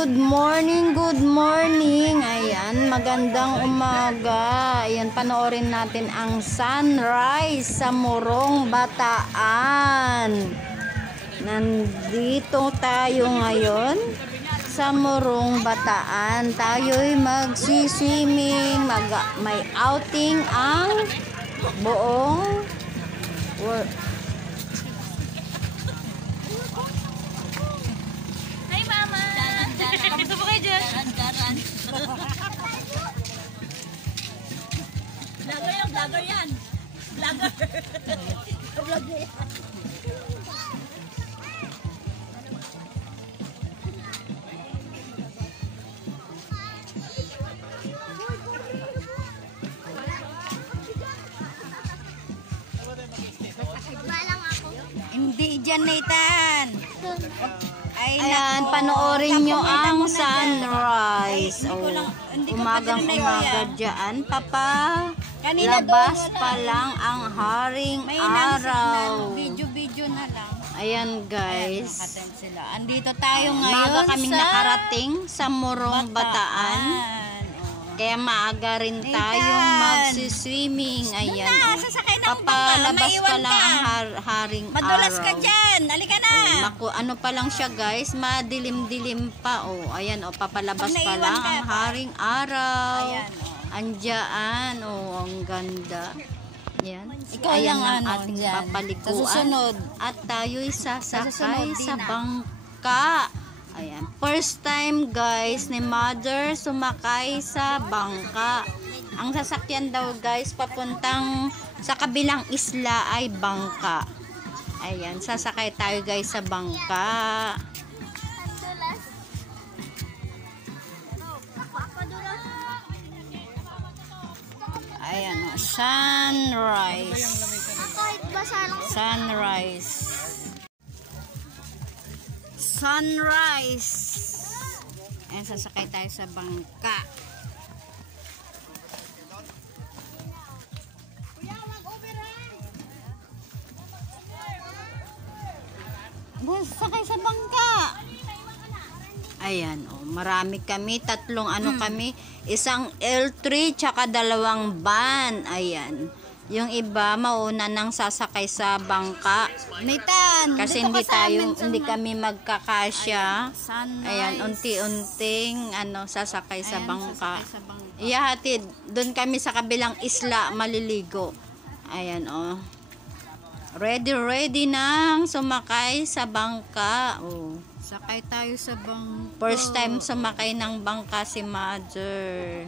good morning, good morning. Ayan, magandang umaga. Ayan, panoorin natin ang sunrise sa Morong, Bataan. Nandito tayo ngayon sa Morong, Bataan. Tayo'y magsiswimming, may outing ang buong Kamusta po kayo dyan? Daran. Vlogger yan, vlogger yan. Vlogger. Vlogger yan. Hindi dyan, Nathan. Ayan, panoorin nyo ang sunrise. Umagang umaga dyan, papa. Labas pa lang ang haring araw. Video na lang. Ayan guys. Andito tayo ngayon Maaga kaming sa nakarating sa Morong, Bataan. Kaya maaga rin tayong magsiswimming. Ayan. Papalabas pa lang ang haring araw. Madulas ka dyan. Halika na. Ano pa lang siya guys. Madilim-dilim pa. Ayan. Papalabas pa lang ang haring araw. Ayan. Andiyan. Ang ganda. Ayan. Ikaw Ayan lang ang ating papaliguan. Sa susunod. At tayo'y sasakay sa bangka. Ayan. First time guys ni mother sumakay sa bangka. Ang sasakyan daw guys papuntang sa kabilang isla ay bangka. Ayan. Sasakay tayo guys sa bangka. Ayan. Sunrise. Sunrise. Sunrise. Ayan, sasakay tayo sa bangka. Sakay sa bangka. Ayan, marami kami. Tatlong kami. Isang L3 tsaka dalawang van. Ayan. Yung iba mauna nang sasakay sa bangka. Nathan, kasi hindi kami magkakasya. Ayan, unti-unting sasakay sa bangka. Ihahatid doon kami sa kabilang isla maliligo. Ayan ready nang sumakay sa bangka. Sakay tayo sa bangka. First time sumakay ng bangka si mother.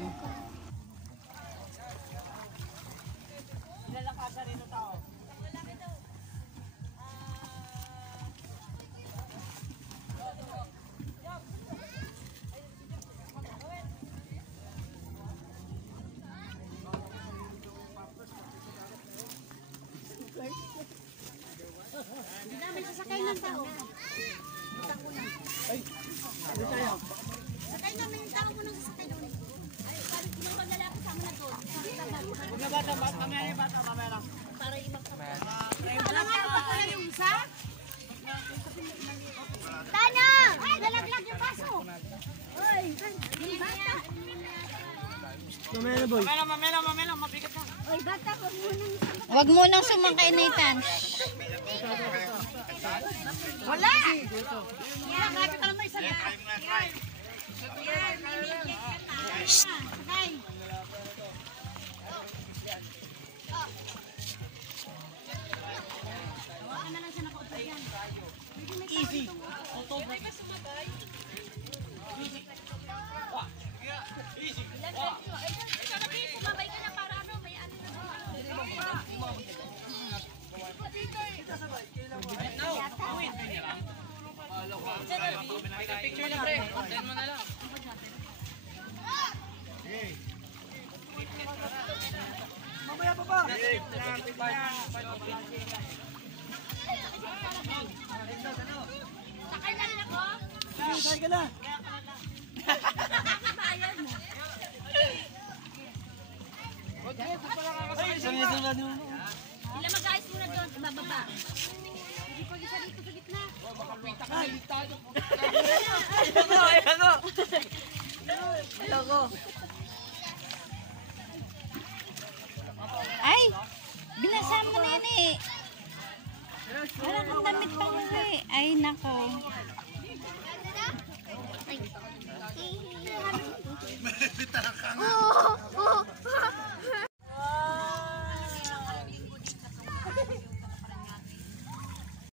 May sasakay ng tao. Ay, ano tayo? Sakay namin yung tao mo nang sasakay doon. Ay, bakit may maglalaki sama na doon? Huwag na bata, mamaya lang. Para imang sa mga. Alam nga, baka lang yung isa? Tanya! Ay, nalaglag yung baso! Ay, yung bata! Mamela boy. Mamela, mabigat na. Ay, bata, huwag mo nang sumakay, Nathan. Wala! Yan, grabe ka naman isa na. Yan, sakay. Hawakan na lang siya nakaupo dyan. Easy. Pwede ka sumabay? Easy. Sumabay ka na para may ano na. Picture na pre. Send mo na lang. Mamaya pa ba? Sakay na rin ako. Sakay ka na. Bayan mo. Ay, isang na Sila mag-ayos muna doon. Bababa. Hindi pag isa dito sa gitna. Ayoko. Ay! Binasa mo na yun eh. Wala kang damit pang uwi. Ay, nako.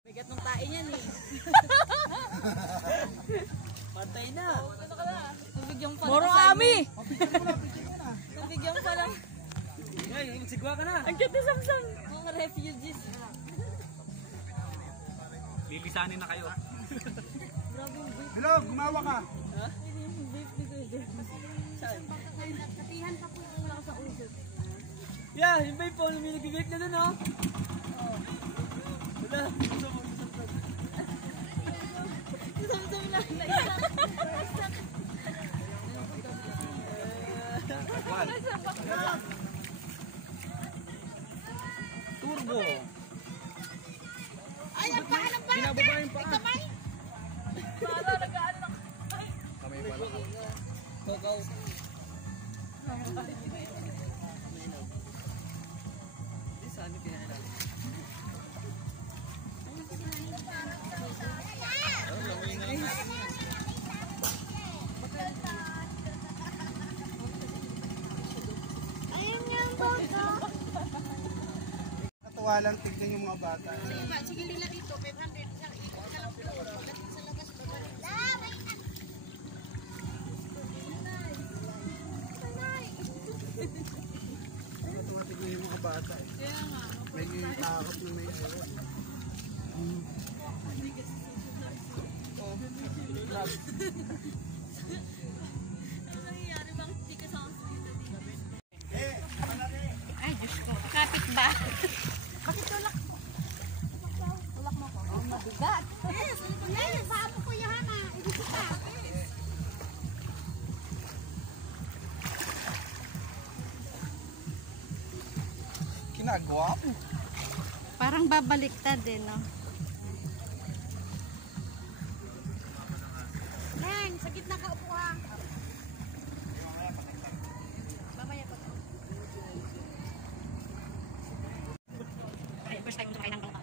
Bigat ng tae niyan eh. Pantay na. Bigyan pa Moro kami! Bigyan pa lang. Ngay, magsigwa ka na. Ang cute ni Samsung. Mga refugees. Lilisanin na kayo. Bilog, gumawa ka. Katihan pa po wala sa uso. Yeah, yung babe po, lumilipigit na dun oh. Wala. Samsung lang na isa. Turbo. Ay, ang paa ng bata. Binababa yung paa. Kamay. Para nag-ano lang. Kamay pala ka. Kokaw. Di saan yung pinailan? Ayun yung bata. Natuwa lang tignan yung mga bata. Sige nila dito, 500. Ikot ka lang dito. Pagdating sa labas, babalik. Natuwa tignan yung mga bata eh. May takot na may ewan. Ay, Diyos ko. Kapit ba? Yes, paamo ko yan ha. Ibig kita. Kinagawa mo. Parang babaliktad eh, no? Neng, sa gitna ka upo ha. Mamaya pa. Ay, first time sumakay ng bangka.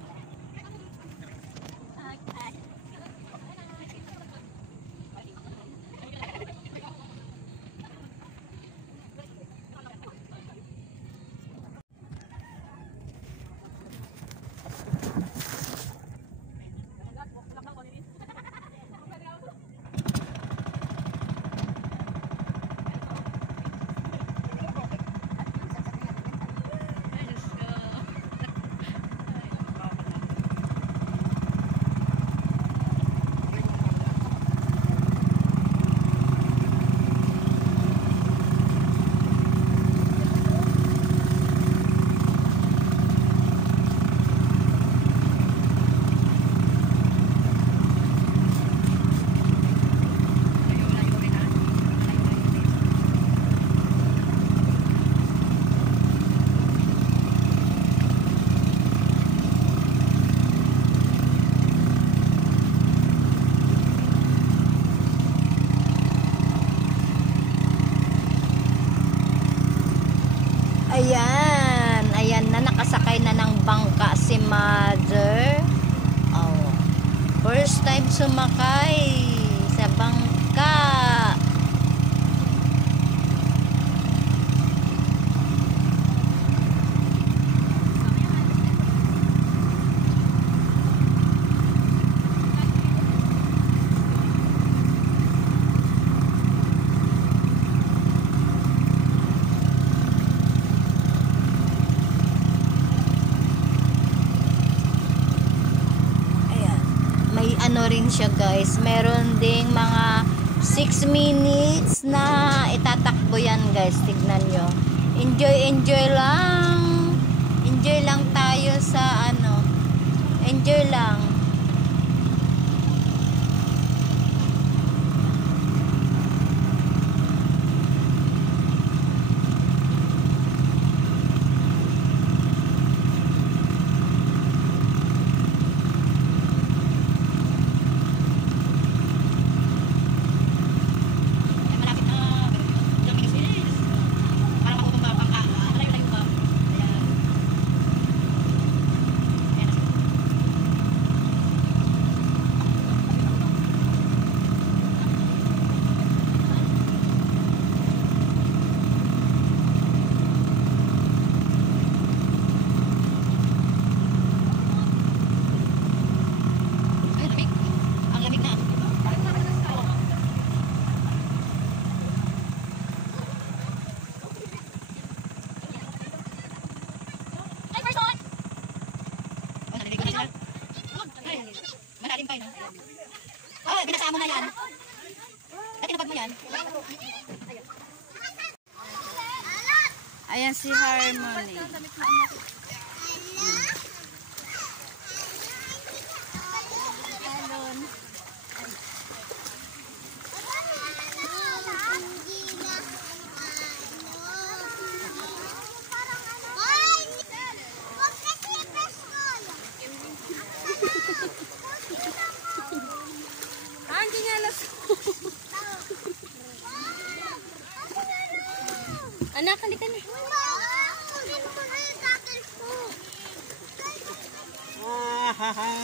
Ayan, ayan na, nakasakay na ng bangka si Mother. Oh, first time sumakay sa bangka. May ano rin siya guys, meron ding mga 6 minutes na itatakbo yan guys, tignan nyo. Enjoy lang, enjoy lang tayo sa ano, enjoy lang. Ayan si Harmony. Hindi nga alas. Anak, halika na.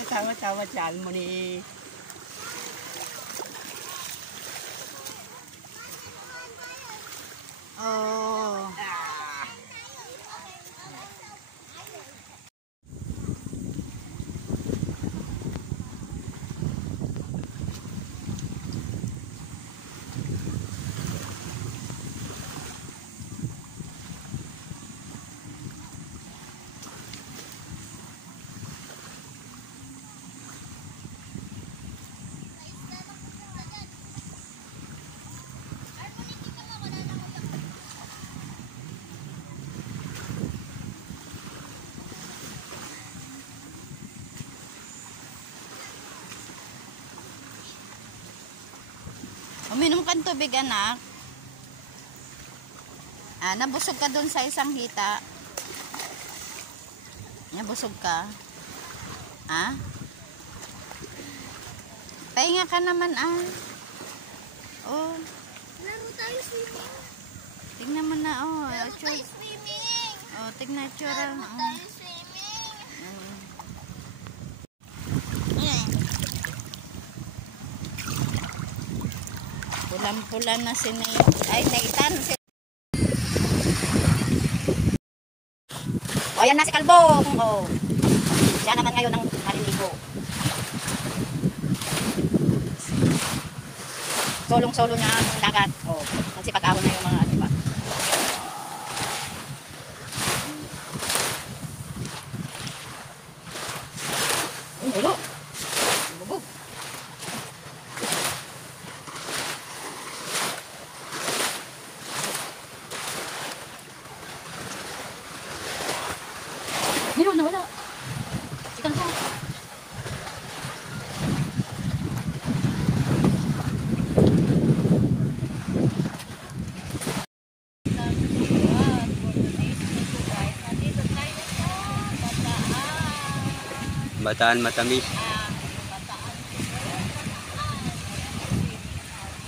Tawa-tawa si Harmony. Oh. Uminom ka ng tubig, anak. Nabusog ka dun sa isang hita. Nabusog ka. Pahinga ka naman, Oh. Laro tayo swimming. Tingnan mo na, Laro tayo swimming. Tingnan tsura. Laro tayo swimming. Pulang-pula na si Ay, Nathan. Ayan na si Kalbong. Siya naman ngayon ang maliligo. Solong-solo niya ang dagat. Magsipag-ahon na yung mga diba? Ulo. Bubog. Meron na wala. Ikan ko. Bataan matamis.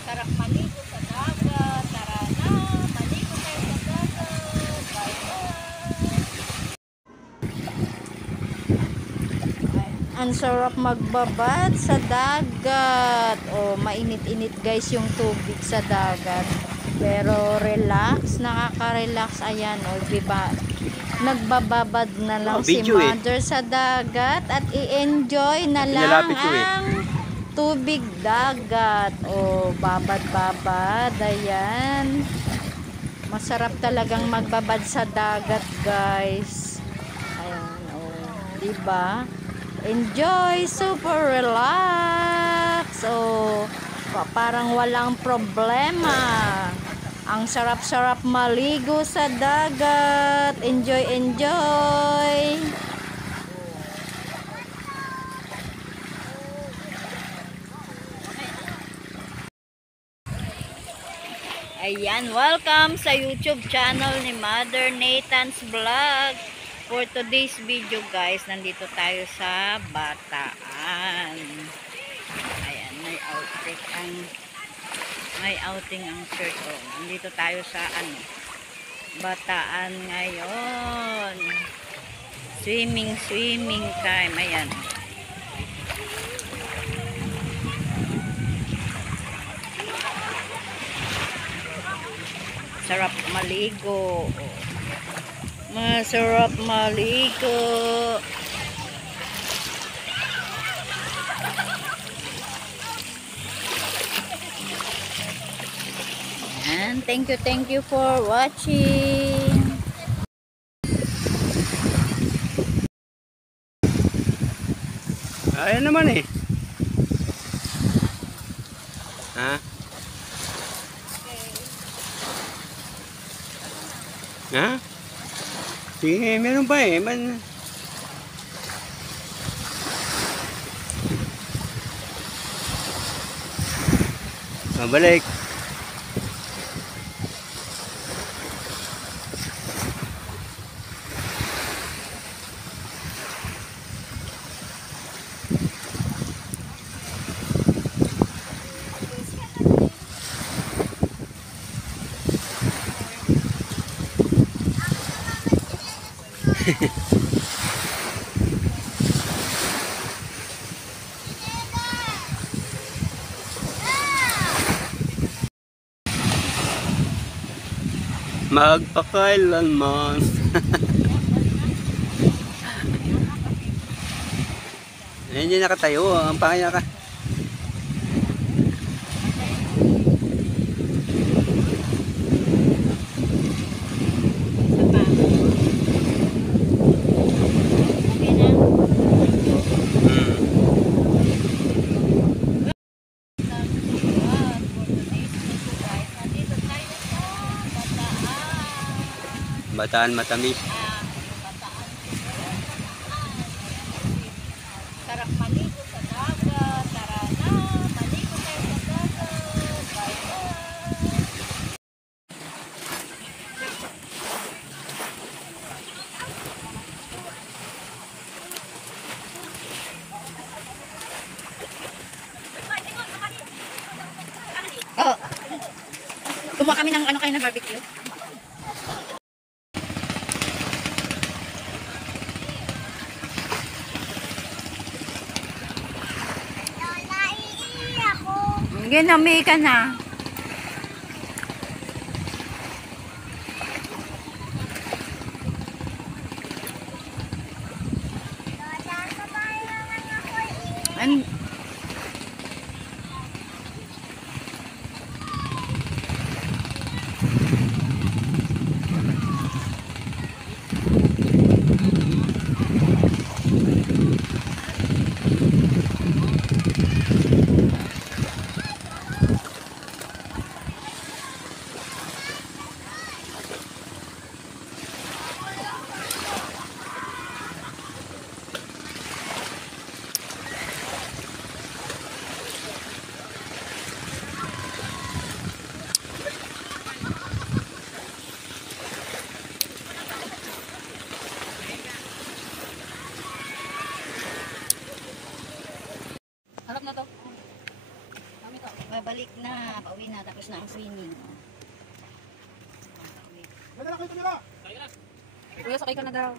Sarap maligo sa dagat. Tara na, maligo tayo sa dagat. Bye-bye. Ang sarap magbabad sa dagat. Mainit-init guys yung tubig sa dagat. Pero relax, nakaka-relax. Ayan, diba? Nagbababad na lang si Mother sa dagat at i-enjoy na lang ang tubig dagat. Babad-babad. Ayan. Masarap talagang magbabad sa dagat, guys. Ayan, diba? Enjoy, super relax. Parang walang problema. Ang sarap-sarap maligo sa dagat. Enjoy, enjoy. Ayan, welcome sa YouTube channel ni Mother Nathan's Vlog. For today's video guys, nandito tayo sa Bataan. Ayan, may outing ang church. Nandito tayo sa Bataan ngayon. Swimming time. Ayan. Sarap maligo. Masarap maligo. And thank you for watching. Ayan naman eh. Ha? Ha? Sige, meron pa eh. Mabalik. Magpakailanman. Hindi nakatayo. Ang pangaya ka. Bataan matamis. Sarap maligo sa dagat. Tara na, maligo tayo sa dagat. Bye-bye. Oh. Kumuha kami ng ano kayo na barbecue. Ginami ka na. And harap na to. Babalik na, pauwi na, tapos na ang swimming. Madala kayo tumira! Kuya, sakay ka na daw.